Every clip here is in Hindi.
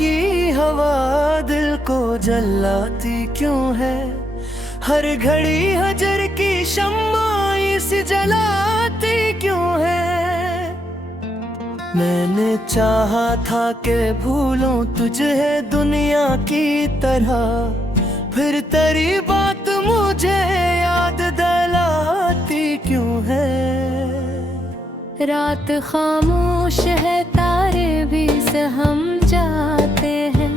की हवा दिल को जलाती क्यों है? हर घड़ी हजर की शम्मा इसे जलाती क्यों है? मैंने चाहा था कि भूलूं तुझे दुनिया की तरह, फिर तेरी बात मुझे याद दिलाती क्यों है? रात खामोश है, तारे भी सहम जाते हैं,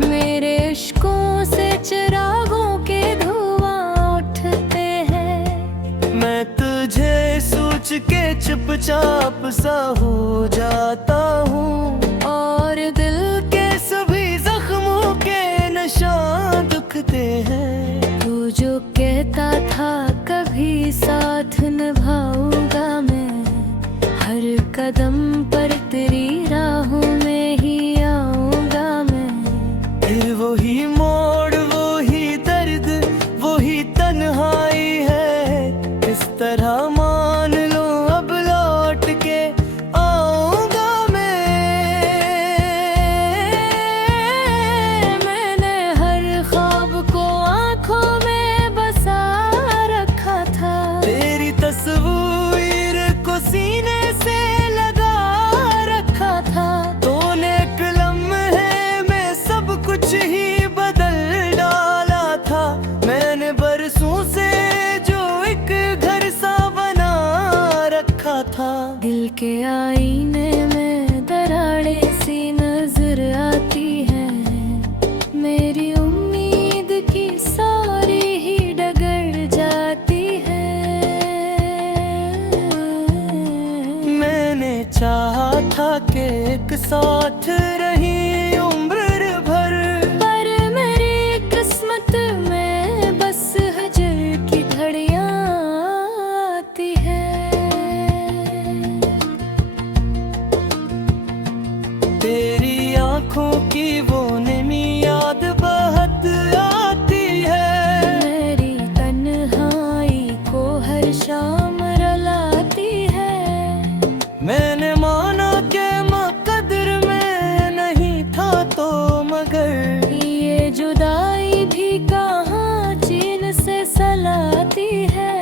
मेरे इश्कों से चिरागों के धुआं उठते हैं। मैं तुझे सोच के चुपचाप सा हो जाता हूँ, और दिल के सभी जख्मों के निशान दुखते हैं। तू जो कहता था कभी साथ निभाऊंगा मैं, हर कदम पर तेरी राहों में ही आऊंगा मैं। फिर वही मोड़, वही दर्द, वही तन्हाई है, इस तरह मान लो अब लौट के आऊंगा मैं। मैंने हर ख्वाब को आंखों में बसा रखा था, तेरी तस्वीर को सीने से लगा रखा था। तूने एक लम्हे में सब कुछ ही बदल डाला था। मैंने बरसों से जो एक घर सा बना रखा था। दिल के आईने में दरारें सी नजर आती हैं, मेरी उम्मीद की सारी ही डगर जाती है। मैंने चाहा था कि एक साथ रही उम्र भर, पर मेरी किस्मत में बस हजर की घड़ियां आती है। तेरी आंखों की वो नमी याद बहुत आती है। मेरी तन्हाई को हर शाम रुलाती है। मैंने माना कि मुकद्दर में नहीं था तो मगर ये जुदाई भी कहाँ चीन से सलाती है।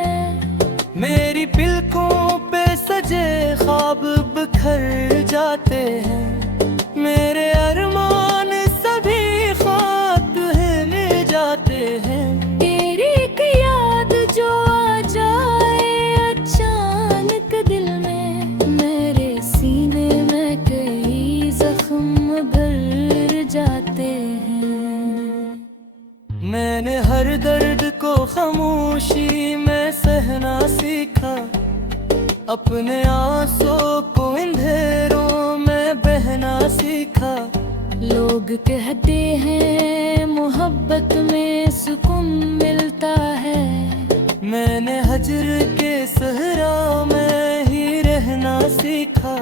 मेरी पिलकों पे सजे ख्वाब बिखर जाते हैं। मेरे अरमान सभी खाक ले जाते हैं। तेरी एक याद जो आ जाए अचानक दिल में, मेरे सीने में कई जख्म भर जाते हैं। मैंने हर दर्द को खामोशी में सहना सीखा, अपने आंसुओं को अंधेरों में बहना सीखा। लोग कहते हैं मोहब्बत में सुकून मिलता है, मैंने हजर के सहरा में ही रहना सीखा।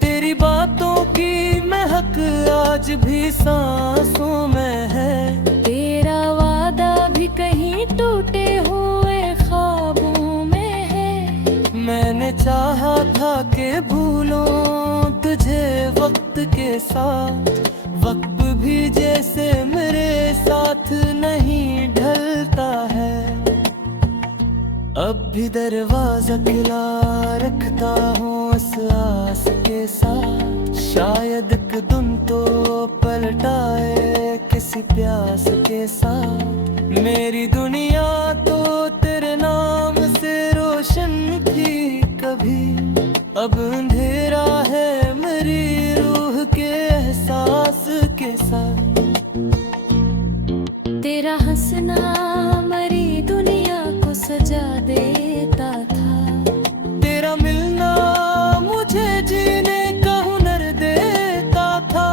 तेरी बातों की महक आज भी सांसों में है। तेरा वादा भी कहीं टूटे हुए ख्वाबों में है। मैंने चाहा था कि भूलूं तुझे वक्त के साथ, वक्त भी जैसे मेरे साथ नहीं ढलता है। अब भी दरवाजा खुला रखता हूँ इस आस के साथ, शायद कदम तो पलटाए किसी प्यास के साथ। मेरी दुनिया तो तेरे नाम से रोशन थी कभी, अब अंधेरा है मेरी रूह के एहसास के साथ। तेरा हंसना मरी दुनिया को सजा देता था, तेरा मिलना मुझे जीने का हुनर देता था।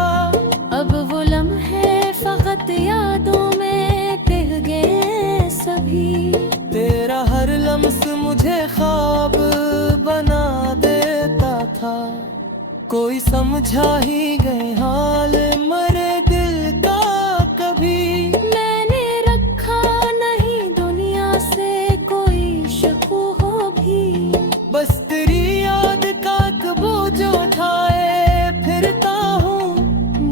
अब वो लम्हे फकत यादों में टिक गए सभी। तेरा हर लम्स मुझे ख्वाब बना देता था। कोई समझा ही गए हाल मरे दिल का कभी। मैंने रखा नहीं दुनिया से कोई शकू हो भी, बस तेरी याद का बोझ उठाए फिरता हूँ।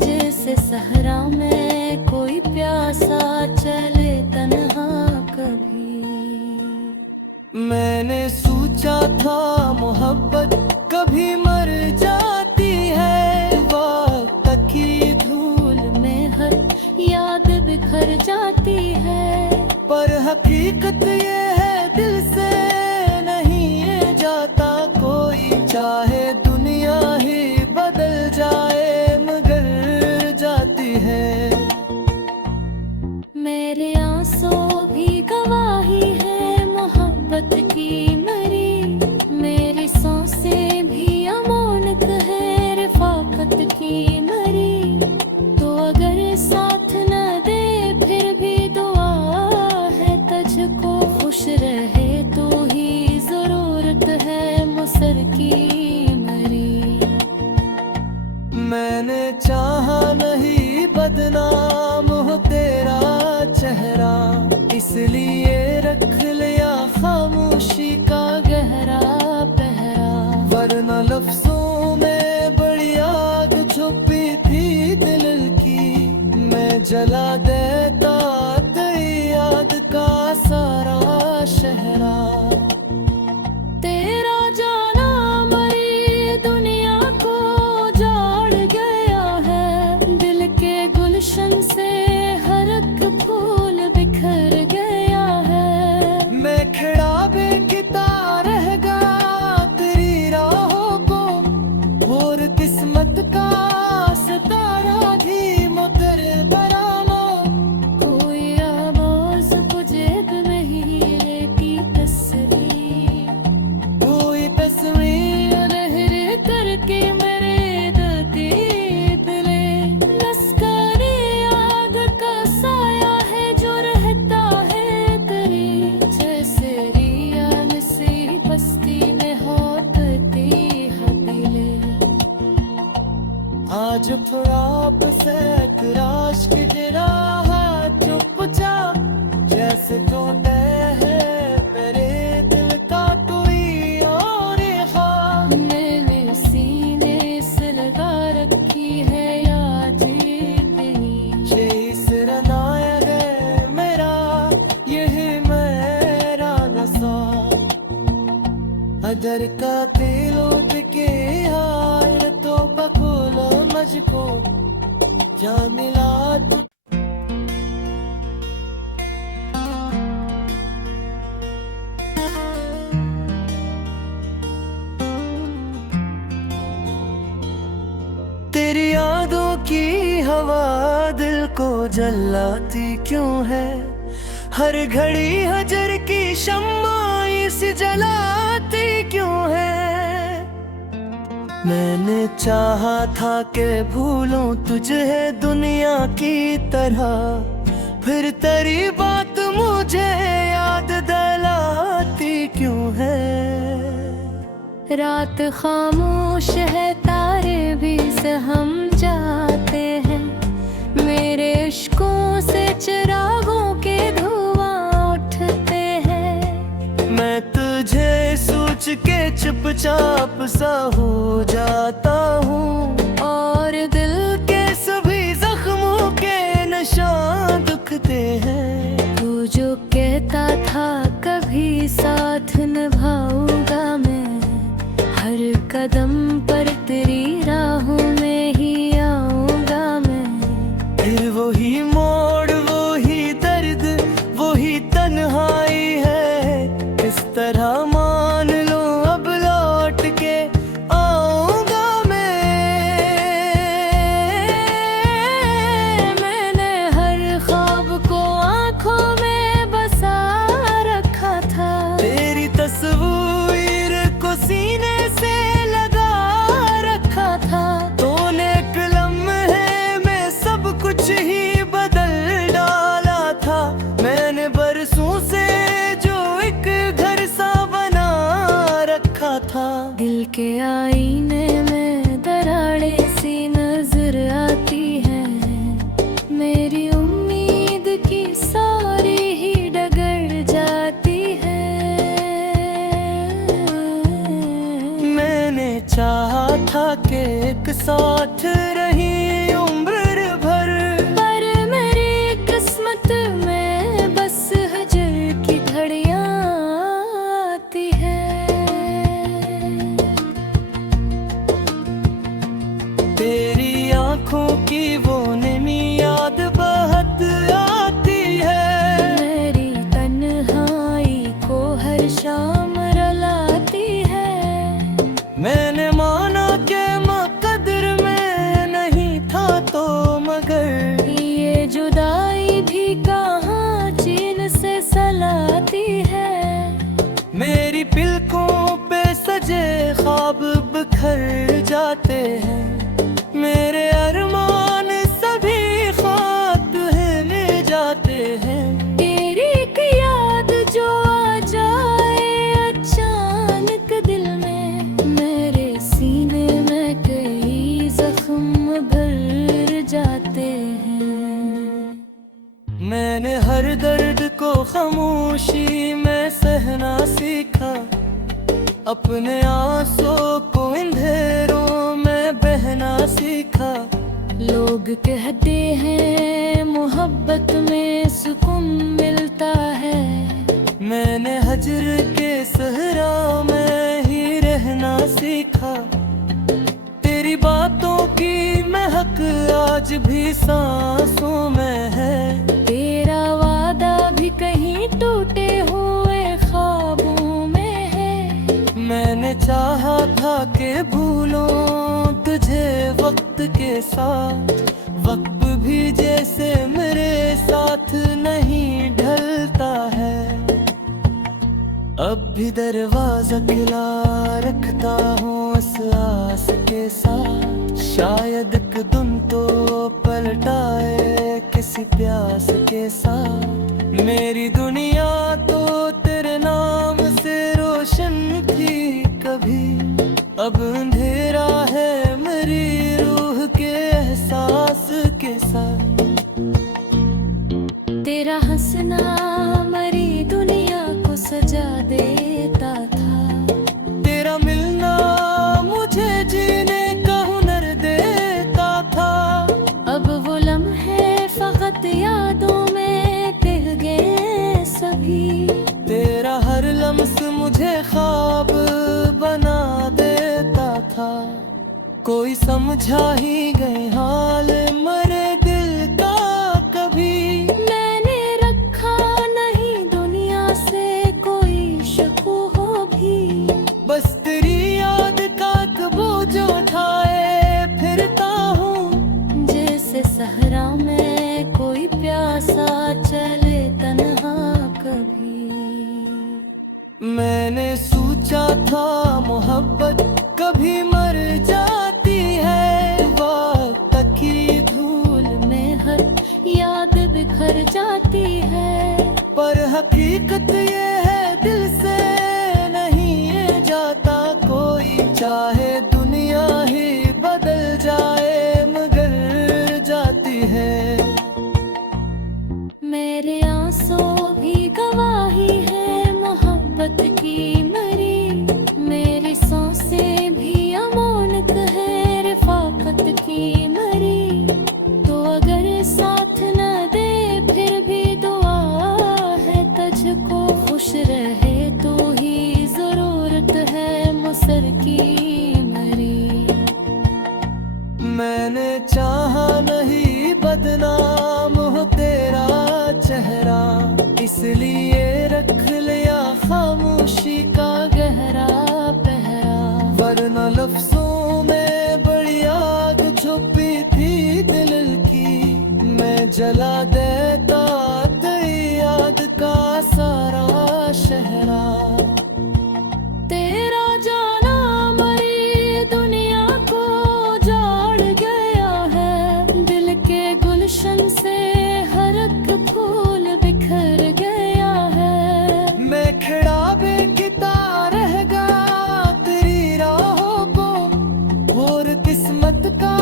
मैंने सोचा था मोहब्बत कभी मर जाती है, वक्त की धूल में हर याद बिखर जाती है। पर हकीकत ये है दिल से नहीं ये जाता कोई, चाहे दुनिया ही बदल जाए मगर जाती है। मेरे आंसू भी गवाही है मोहब्बत की मरी, मेरी सांसें भी अमानत है रफाकत की मरी। तो अगर साथ न दे फिर भी दुआ है तुझको, खुश रहे तो ही जरूरत है मुसर की मरी। मैंने चाहा नहीं बदनाम हो तेरा चेहरा, इसलिए रख लिया खामोशी का गहरा पहरा। वरना लफ्जों में बड़ी आग छुपी थी दिल की, मैं जला देता तेरी याद का सारा शहरा। तेरा जाना मरी दुनिया को जाड़ गया है, दिल के गुलशन से हर एक फूल बिखर गया है। मैं खड़ा बेखिता रह गया तेरी राहों को, और किस्मत का सितारा धीमो तेरे बरामो। कोई आवाज बुझेब नहीं की तस्वीर, कोई तस्वीर लहर करके मेरे दिल की दिले। लश्करी याद का साया है जो रहता है तेरी, जैसे रिया मिसी बस्ती में होती है दिले। आज ख्वाब से तराश के गिरा है चुपचाप, जैसे टूटे है मेरे दिल का कोई और ख्वाब। मैंने सीने से लगा रखी है याद तेरी, यही सिरनायक है मेरा, यही मेरा नशा। अदर का दिल उठ के आए तो बखोलो मुझको, क्या मिला तू। तेरी यादों की हवा दिल को जलाती क्यों है, हर घड़ी हजर की शम्मा इसे जलाती क्यों है। मैंने चाहा था कि भूलूं तुझे दुनिया की तरह, फिर तेरी बात मुझे याद दिलाती क्यों है। रात खामोश है तारे भी सहम जाते हैं, मेरे इश्कों से चिरागों के धुआं उठते हैं। मैं तुझे सोच के चुपचाप सा हो जाता हूँ, और दिल के सभी जख्मों के निशान दुखते हैं। तू जो कहता था कभी साथ निभाऊंगा मैं, हर कदम पर तेरी राहों में ही आऊंगा मैं। फिर वही मोड़ वही दर्द वही तन्हाई है, इस तरह मान लो अब लौट के आऊंगा मैं। मैंने हर ख्वाब को आंखों में बसा रखा था, तेरी तस्वीर को सीने से लगा रखा था। तूने एक लम्हे में सब कुछ ही बदल डाला था, मैंने बरसों से जो एक घर सा बना रखा था। दिल के आईने में दराड़ें सी नजर आती हैं, मेरी उम्मीद की सारी ही डगर जाती है। मैंने चाहा था कि एक साथ रही उम्र भर, पर मेरी किस्मत में बस हजर की घड़ियां बजे ख्वाब बिखर जाते हैं, मेरे अरमान सभी ख्वाब हिल जाते हैं। तेरी एक याद जो आ जाए अचानक दिल में, मेरे सीने में कई जख्म भर जाते हैं। मैंने हर दर्द को खामोशी में सहना सीखा, अपने आंसुओं को अंधेरों में बहना सीखा। लोग कहते हैं मोहब्बत में सुकून मिलता है, मैंने हजर के सहरा में ही रहना सीखा। तेरी बातों की महक आज भी सांसों में है, तेरा वादा भी कहीं टूटे हुए ख्वाबों में है। मैंने चाहा था कि भूलूं तुझे वक्त के साथ, वक्त भी जैसे मेरे साथ नहीं ढलता है। अब भी दरवाजा खुला रखता हूँ इस आस के साथ, शायद कदम तो पलटाए किसी प्यास के साथ। मेरी दुनिया तो तेरे नाम से रोशन थी कभी, अब अंधेरा है मेरी रूह के एहसास के साथ। तेरा हंसना मरी दुनिया को सजा देता था, तेरा मिलना मुझे जीने का हुनर देता था। अब वो लम्हे फकत यादों में टिक गए सभी, तेरा हर लम्स मुझे ख्वाब बना देता था। कोई समझा ही गए हाल मरे दिल का कभी, मैंने रखा नहीं दुनिया से कोई शकू हो भी। बस तेरी याद का बोझ उठाए फिरता हूँ, जैसे सहरा में कोई प्यासा चले तन्हा कभी। मैंने सोचा था मोहब्बत कभी मर जाती है, वक्त की धूल में हर याद बिखर जाती है। पर हकीकत ये है दिल से नहीं ये जाता कोई, चाहे दुनिया ही बदल जाए मगर जाती है। मेरे आंसू भी गवाही है मोहब्बत की मरी, मेरी सांसें भी अमानत है रफाकत की मरी। तो अगर साथ न दे फिर भी दुआ है तुझको, खुश रहे तो ही जरूरत है मुसर की मरी। मैंने चाहा नहीं बदनाम हो तेरा चेहरा, इसलिए रख लिया खामोशी का गहरा पहरा। वरना लफ्जों में बड़ी आग छुपी थी दिल की, मैं जला देता तेरी याद का सारा शहरा। तेरा जाना मरी दुनिया को जाड़ गया है, दिल के गुलशन से हर एक फूल बिखर गया है। मैं खड़ा बेखिता रह गया तेरी राहों को, और किस्मत का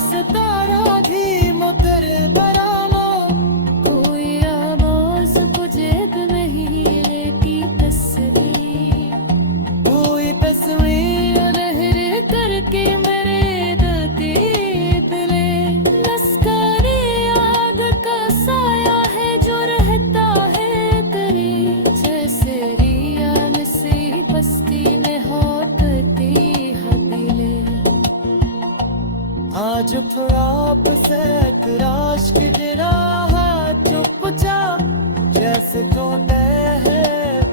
सितारा धीमो तेरे बरामो। कोई आवाज बुझेद नहीं की तस्वीर, कोई तस्वीर लहर करके मेरे दिल की दिले। लश्करी आग का साया है जो रहता है तेरी, जैसे रियान से बस्ती में होती है दिले। आज ख्वाब से तराश के गिरा है चुपचाप, जैसे तो तय है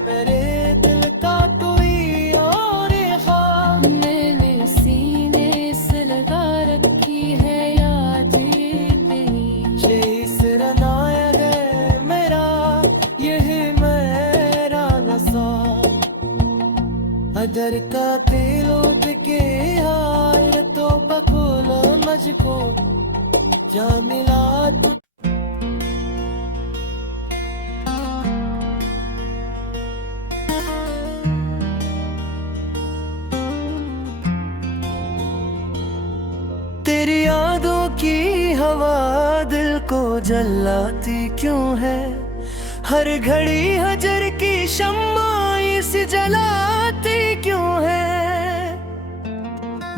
मेरे दिल का कोई और ख्वाब। मैंने सीने से लगा रखी है याद तेरी, यही सिरनाया है मेरा, यही मेरा नशा। घर का दिलों के हाल तो बखोलो मुझको जा मिला तू। तेरी यादों की हवा दिल को जलाती क्यों है, हर घड़ी हजर की शम्मा इसे जलाती क्यों है।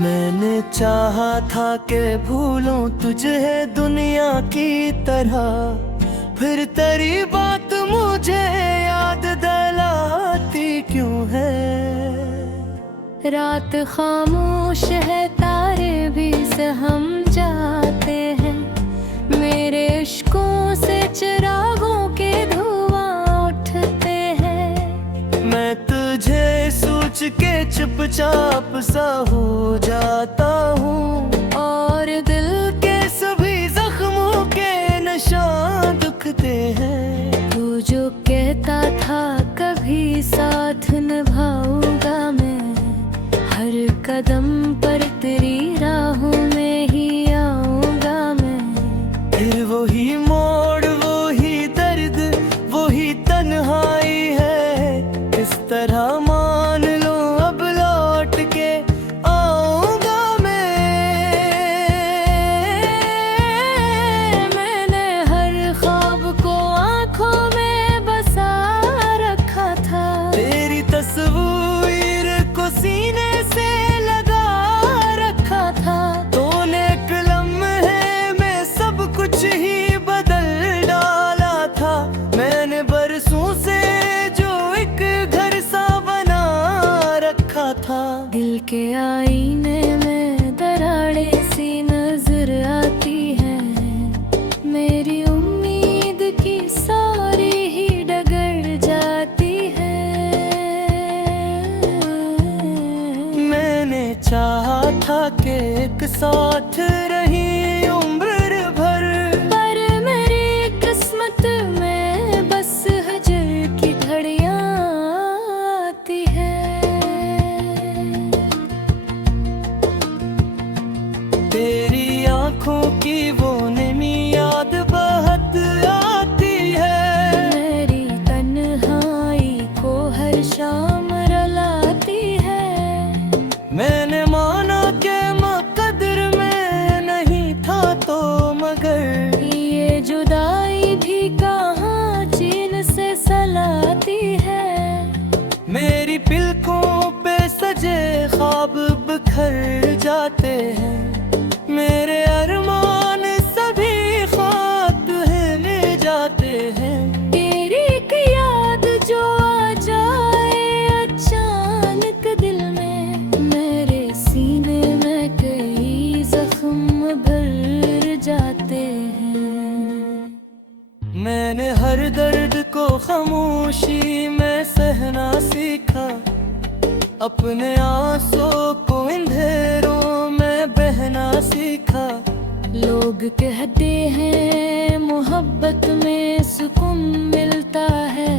मैंने चाहा था कि भूलूं तुझे दुनिया की तरह, फिर तेरी बात मुझे याद दिलाती क्यों है। रात खामोश है, तारे भी सहम जाते हैं, मेरे इश्कों से चिरागों के धुआं उठते हैं। मैं तुझे सोच के चुपचाप सा हो जाता हूँ, और दिल के सभी जख्मों के निशान दुखते हैं। तू जो कहता था कभी साथ निभाऊंगा मैं, हर कदम पर तेरी राहों में ही आऊंगा मैं। फिर वही मोड़, वही दर्द, वही तन्हाई है, किस तरह मान लो अब लौट के आऊंगा मैं। मैंने हर ख्वाब को आंखों में बसा रखा था, तेरी तस्वीर को सीने से लगा रखा था। तूने एक लम्हे में सब कुछ ही बदल डाला था। मैंने बरसों से जो एक घर सा बना रखा था। दिल के आईने में दरारें सी नजर आती हैं, मेरी उम्मीद की सारी ही डगर जाती है। मैंने चाहा था कि एक साथ रही उम्र भर, पर मेरी किस्मत में बस हजर की घड़ियां आती है। तेरी आंखों की वो नमी याद बहुत आती है। मेरी तन्हाई को हर शाम रुलाती है। मैंने माना कि मुकद्दर में नहीं था तो मगर, ये जुदाई भी कहाँ चीन से सलाती है। मेरी पिलकों पे सजे ख्वाब बिखर जाते हैं। मेरे अरमान सभी खाक ले जाते हैं। तेरी एक याद जो आ जाए अचानक दिल में, मेरे सीने में कई जख्म भर जाते हैं। मैंने हर दर्द को खामोशी में सहना सीखा, अपने आंसुओं को अंधेरों में बहना सीखा। लोग कहते हैं मोहब्बत में सुकून मिलता है,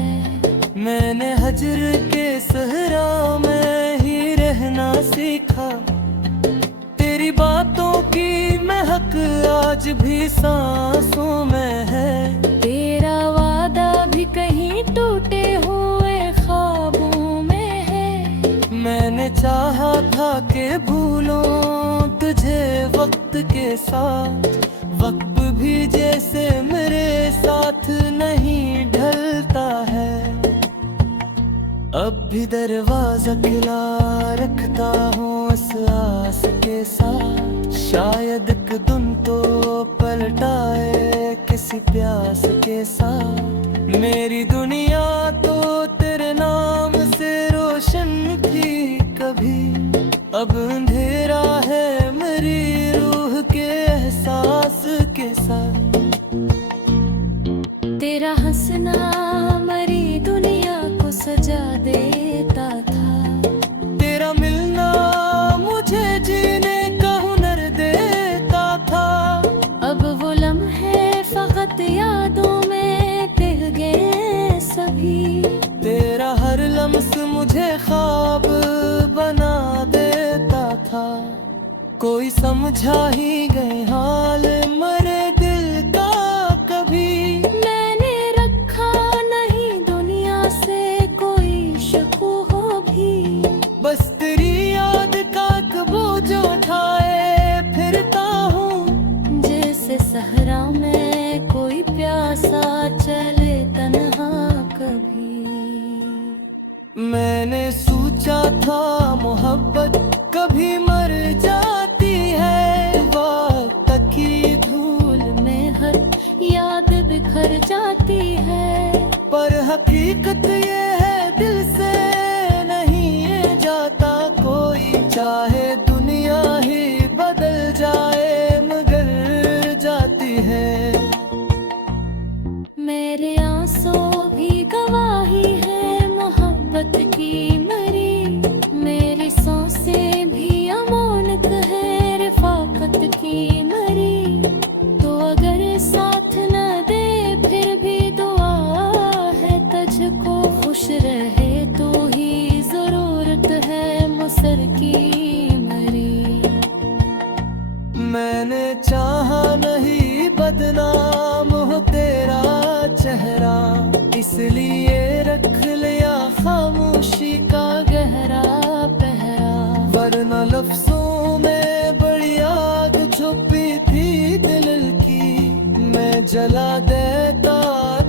मैंने हजर के सहरा में ही रहना सीखा। तेरी बातों की महक आज भी सांसों में है। तेरा वादा भी कहीं टूटे हुए ख्वाबों में है। मैंने चाहा था कि भूलूं तुझे वक्त के साथ, वक्त भी जैसे मेरे साथ नहीं ढलता है। अब भी दरवाजा खुला रखता हूँ इस आस के साथ, शायद एक दिन तो पलटाए किसी प्यास के साथ। मेरी दुनिया तो तेरे नाम से रोशन थी कभी, अब अंधेरा है मेरी रूह के एहसास के साथ। तेरा हंसना मरी दुनिया को सजा देता था, तेरा मिलना मुझे जीने का हुनर देता था। अब वो लम्हे फकत यादों में टिक गए सभी। तेरा हर लम्स मुझे मुझे ख्वाब बना देता था। कोई समझा ही गए हाल मरे दिल का कभी। मैंने रखा नहीं दुनिया से कोई शकू हो भी। बस तेरी याद का बोझ उठाए फिरता हूँ। जैसे सहरा में कोई प्यासा चले तन्हा कभी। मैंने सोचा था मोहब्बत कभी मर जाती है। वक्त की धूल में हर याद बिखर जाती है। पर हकीकत ये है दिल से नहीं ये जाता कोई। चाहे दुनिया ही बदल जाए मगर जाती है। मेरे आंसू भी गवाही है मोहब्बत की मरी। मेरी सांसें भी अमानत है रफाकत की मरी। तो अगर साथ न दे फिर भी दुआ है तुझको। खुश रहे तो ही जरूरत है मुसर की मरी। मैंने चाहा नहीं बदनाम हो तेरा चेहरा। इसलिए रख लिया खामोशी का गहरा पहरा। वरना लफ्जों में बड़ी आग छुपी थी दिल की। मैं जला देता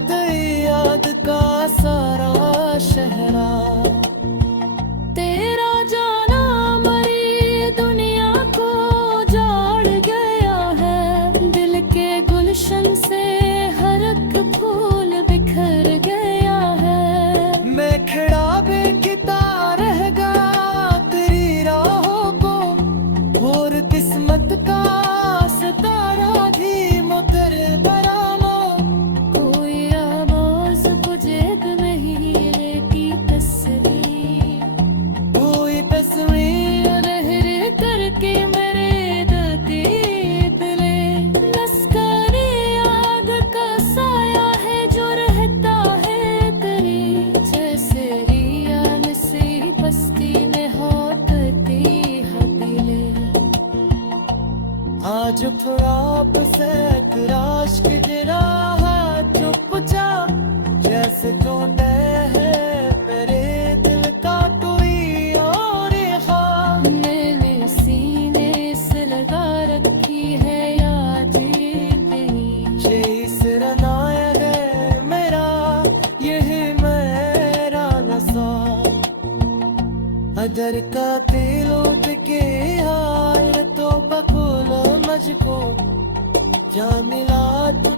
तेरी याद का सारा शहरा। तेरा जाना मरी दुनिया को जाड़ गया है। दिल के गुलशन से हर एक फूल बिखर गया है। मैं खड़ा बेकिता रह गया तेरी राहों को। और किस्मत का सितारा धीमो तेरे बरामो। कोई आवाज बुझे नहीं की तस्वीर। कोई तस्वीर लहरे करके मेरे दर्दी दिले। लश्करी आग का साया है जो रहता है तेरी। जैसे रिया में से बस्ती में होती हतीले। आज ख्वाब से तराश के गिरा है चुपचाप। जैसे टूटे है मेरे दिल का कोई और ख्वाब। मैंने सीने से लगा रखी है याद तेरी। यही सिरनाया है मेरा यही मेरा नशा। अदर का दिल उठ के हाल तो बखूलो मुझको। जा मिला तू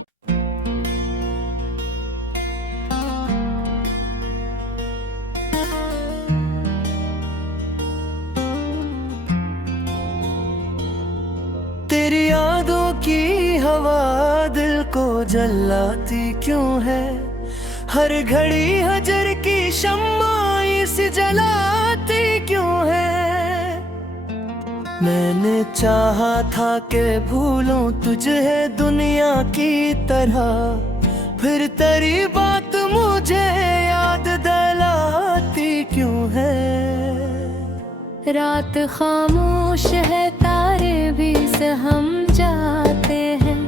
तेरी यादों की हवा दिल को जलाती क्यों है। हर घड़ी हजर की शम्मा इसे जलाती क्यों है। मैंने चाहा था कि भूलूं तुझे दुनिया की तरह। फिर तेरी बात मुझे याद दिलाती क्यों है। रात खामोश है तारे भी सहम जाते हैं।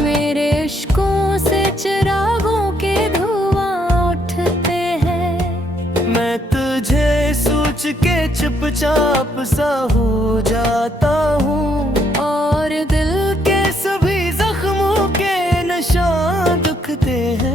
मेरे इश्कों से चिरागों के धुआं उठते हैं। मैं तुझे सोच के चुपचाप सा हो जाता हूँ। और दिल के सभी जख्मों के निशान दुखते हैं।